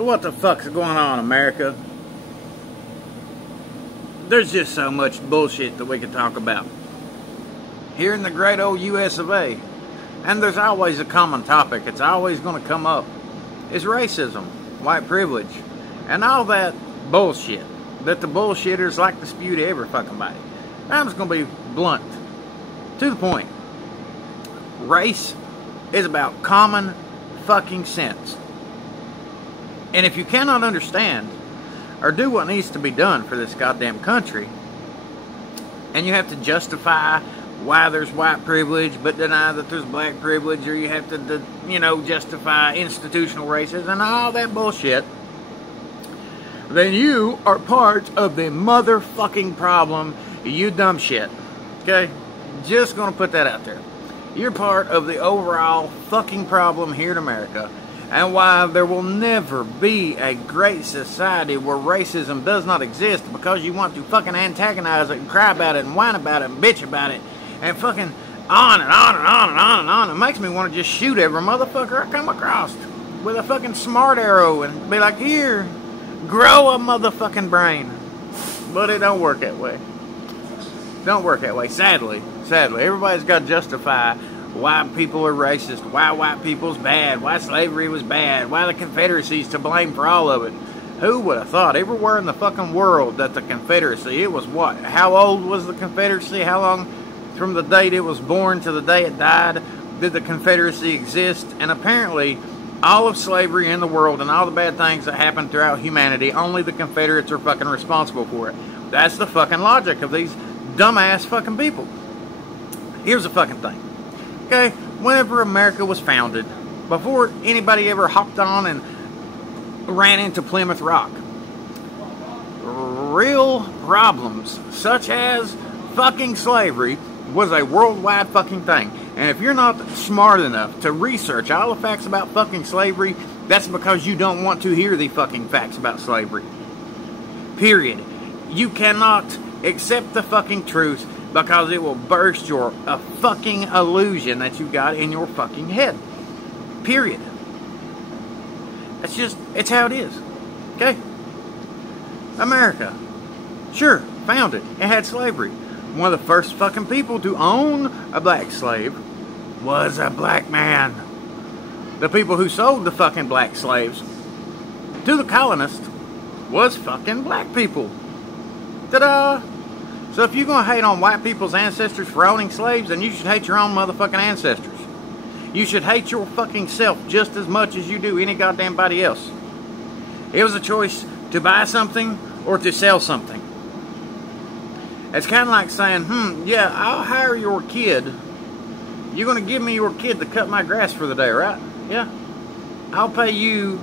So what the fuck's going on, America? There's just so much bullshit that we could talk about here in the great old US of A. And there's always a common topic. It's always going to come up. It's racism, white privilege, and all that bullshit that the bullshitters like to spew to every fucking body. I'm just going to be blunt. To the point. Race is about common fucking sense. And if you cannot understand or do what needs to be done for this goddamn country, and you have to justify why there's white privilege but deny that there's black privilege, or you have to, justify institutional racism and all that bullshit, then you are part of the motherfucking problem, you dumb shit. Okay? Just gonna put that out there. You're part of the overall fucking problem here in America, and why there will never be a great society where racism does not exist, because you want to fucking antagonize it and cry about it and whine about it and bitch about it and fucking on and on and on and on and on. It makes me want to just shoot every motherfucker I come across with a fucking smart arrow and be like, here, grow a motherfucking brain. But it don't work that way. Don't work that way, sadly. Everybody's got to justify why people are racist, why white people's bad, why slavery was bad, why the Confederacy's to blame for all of it. Who would have thought everywhere in the fucking world that the Confederacy, it was what? How old was the Confederacy? How long from the date it was born to the day it died did the Confederacy exist? And apparently all of slavery in the world and all the bad things that happened throughout humanity, only the Confederates are fucking responsible for it. That's the fucking logic of these dumbass fucking people. Here's the fucking thing. Okay, whenever America was founded, before anybody ever hopped on and ran into Plymouth Rock, real problems such as fucking slavery was a worldwide fucking thing. And if you're not smart enough to research all the facts about fucking slavery, that's because you don't want to hear the fucking facts about slavery. Period. You cannot accept the fucking truth, because it will burst your fucking illusion that you got in your fucking head. Period. It's how it is. Okay? America, sure, founded. It had slavery. One of the first fucking people to own a black slave was a black man. The people who sold the fucking black slaves to the colonists was fucking black people. Ta-da! So if you're going to hate on white people's ancestors for owning slaves, then you should hate your own motherfucking ancestors. You should hate your fucking self just as much as you do any goddamn body else. It was a choice to buy something or to sell something. It's kind of like saying, yeah, I'll hire your kid. You're going to give me your kid to cut my grass for the day, right? Yeah. I'll pay you.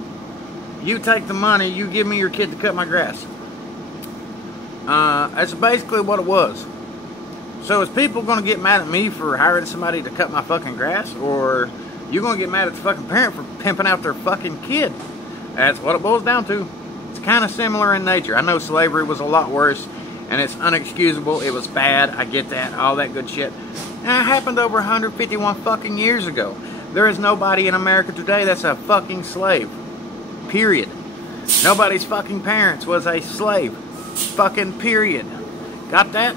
You take the money, you give me your kid to cut my grass. That's basically what it was. So is people going to get mad at me for hiring somebody to cut my fucking grass? Or you going to get mad at the fucking parent for pimping out their fucking kid? That's what it boils down to. It's kind of similar in nature. I know slavery was a lot worse, and it's unexcusable. It was bad. I get that. All that good shit. And it happened over 151 fucking years ago. There is nobody in America today that's a fucking slave. Period. Nobody's fucking parents was a slave. Fucking period. Got that?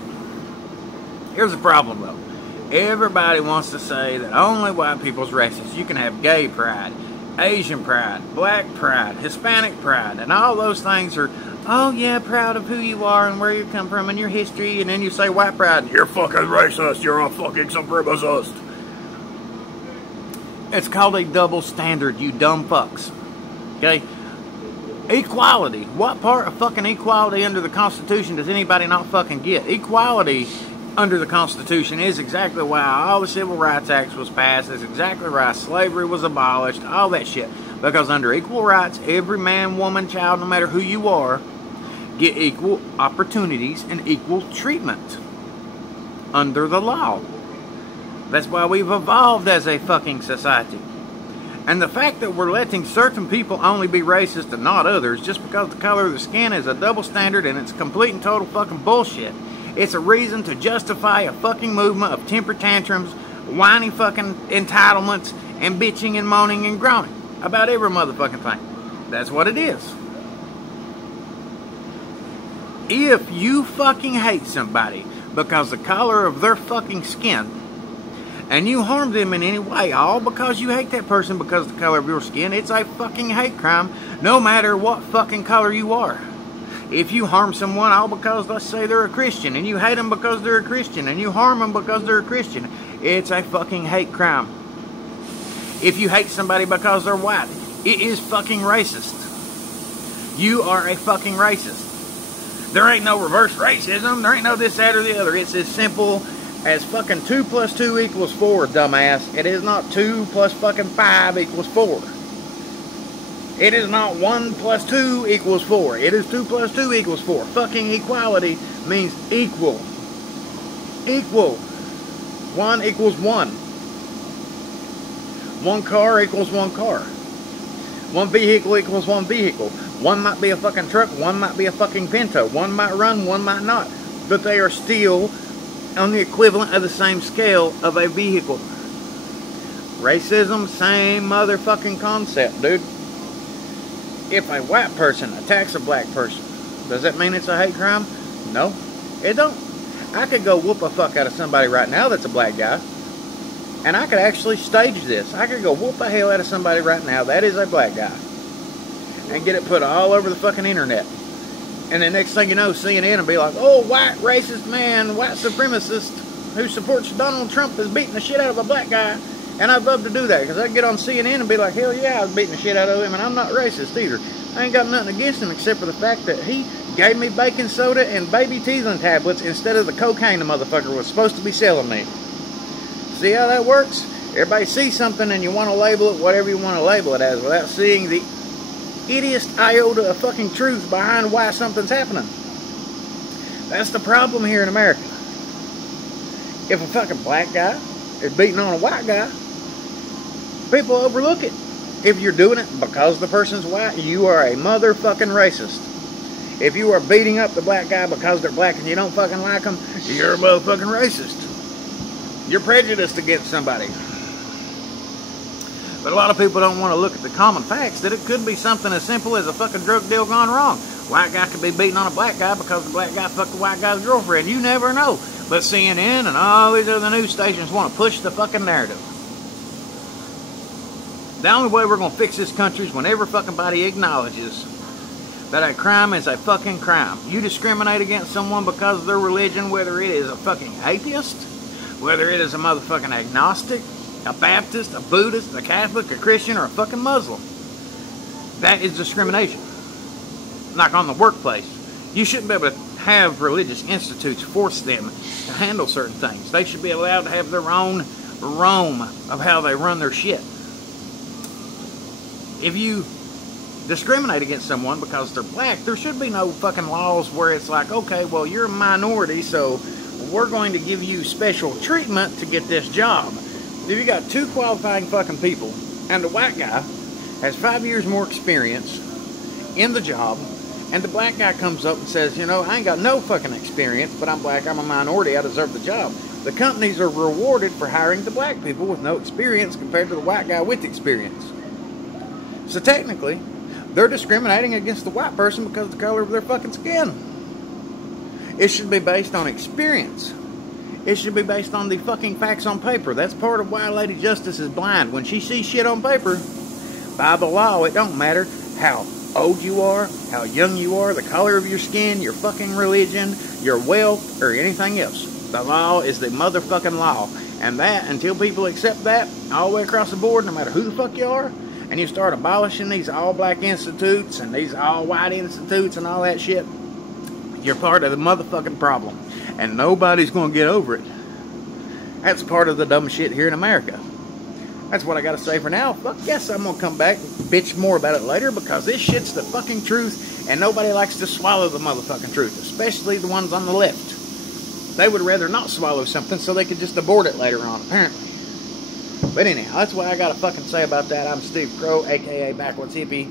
Here's the problem though. Everybody wants to say that only white people's racist. You can have gay pride, Asian pride, black pride, Hispanic pride, and all those things are, oh yeah, proud of who you are and where you come from and your history, and then you say white pride, you're fucking racist, you're a fucking supremacist. It's called a double standard, you dumb fucks. Okay? Equality. What part of fucking equality under the Constitution does anybody not fucking get? Equality under the Constitution is exactly why all the Civil Rights Acts was passed. It's exactly why slavery was abolished. All that shit. Because under equal rights, every man, woman, child, no matter who you are, get equal opportunities and equal treatment under the law. That's why we've evolved as a fucking society. And the fact that we're letting certain people only be racist and not others just because the color of the skin is a double standard, and it's complete and total fucking bullshit. It's a reason to justify a fucking movement of temper tantrums, whiny fucking entitlements, and bitching and moaning and groaning about every motherfucking thing. That's what it is. If you fucking hate somebody because the color of their fucking skin, and you harm them in any way, all because you hate that person because of the color of your skin, it's a fucking hate crime, no matter what fucking color you are. If you harm someone all because, let's say, they're a Christian, and you hate them because they're a Christian, and you harm them because they're a Christian, it's a fucking hate crime. If you hate somebody because they're white, it is fucking racist. You are a fucking racist. There ain't no reverse racism. There ain't no this, that, or the other. It's as simple as fucking 2 + 2 = 4, dumbass. It is not 2 + fucking 5 = 4. It is not 1 + 2 = 4. It is 2 + 2 = 4. Fucking equality means equal. Equal. 1 = 1. One car equals one car. One vehicle equals one vehicle. One might be a fucking truck, one might be a fucking Pinto. One might run, one might not. But they are still on the equivalent of the same scale of a vehicle. Racism, same motherfucking concept, dude. If a white person attacks a black person, does that mean it's a hate crime? No, it don't. I could go whoop a fuck out of somebody right now that's a black guy. And I could actually stage this. I could go whoop the hell out of somebody right now that is a black guy. And get it put all over the fucking internet. And the next thing you know, CNN will be like, oh, white racist man, white supremacist who supports Donald Trump is beating the shit out of a black guy. And I'd love to do that, because I get on CNN and be like, hell yeah, I was beating the shit out of him, and I'm not racist either. I ain't got nothing against him except for the fact that he gave me baking soda and baby teething tablets instead of the cocaine the motherfucker was supposed to be selling me. See how that works? Everybody sees something and you want to label it whatever you want to label it as without seeing the ittiest iota of fucking truth behind why something's happening. That's the problem here in America. If a fucking black guy is beating on a white guy, people overlook it. If you're doing it because the person's white, you are a motherfucking racist. If you are beating up the black guy because they're black and you don't fucking like them, you're a motherfucking racist. You're prejudiced against somebody. But a lot of people don't want to look at the common facts that it could be something as simple as a fucking drug deal gone wrong. White guy could be beating on a black guy because the black guy fucked the white guy's girlfriend. You never know. But CNN and all these other news stations want to push the fucking narrative. The only way we're going to fix this country is when every fucking body acknowledges that a crime is a fucking crime. You discriminate against someone because of their religion, whether it is a fucking atheist, whether it is a motherfucking agnostic, a Baptist, a Buddhist, a Catholic, a Christian, or a fucking Muslim. That is discrimination. Like on the workplace. You shouldn't be able to have religious institutes force them to handle certain things. They should be allowed to have their own realm of how they run their shit. If you discriminate against someone because they're black, there should be no fucking laws where it's like, okay, well, you're a minority, so we're going to give you special treatment to get this job. If you got two qualifying fucking people, and the white guy has 5 years more experience in the job, and the black guy comes up and says, you know, I ain't got no fucking experience, but I'm black, I'm a minority, I deserve the job. The companies are rewarded for hiring the black people with no experience compared to the white guy with experience. So technically, they're discriminating against the white person because of the color of their fucking skin. It should be based on experience. It should be based on the fucking facts on paper. That's part of why Lady Justice is blind. When she sees shit on paper, by the law, it don't matter how old you are, how young you are, the color of your skin, your fucking religion, your wealth, or anything else. The law is the motherfucking law. And that, until people accept that all the way across the board, no matter who the fuck you are, and you start abolishing these all-black institutes and these all-white institutes and all that shit, you're part of the motherfucking problem. And nobody's going to get over it. That's part of the dumb shit here in America. That's what I got to say for now. Fuck yes, I'm going to come back and bitch more about it later, because this shit's the fucking truth, and nobody likes to swallow the motherfucking truth, especially the ones on the left. They would rather not swallow something so they could just abort it later on, apparently. But anyhow, that's what I got to fucking say about that. I'm Steve Crow, a.k.a. Backwards Hippie.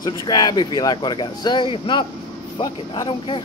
Subscribe if you like what I got to say. If not, fuck it, I don't care.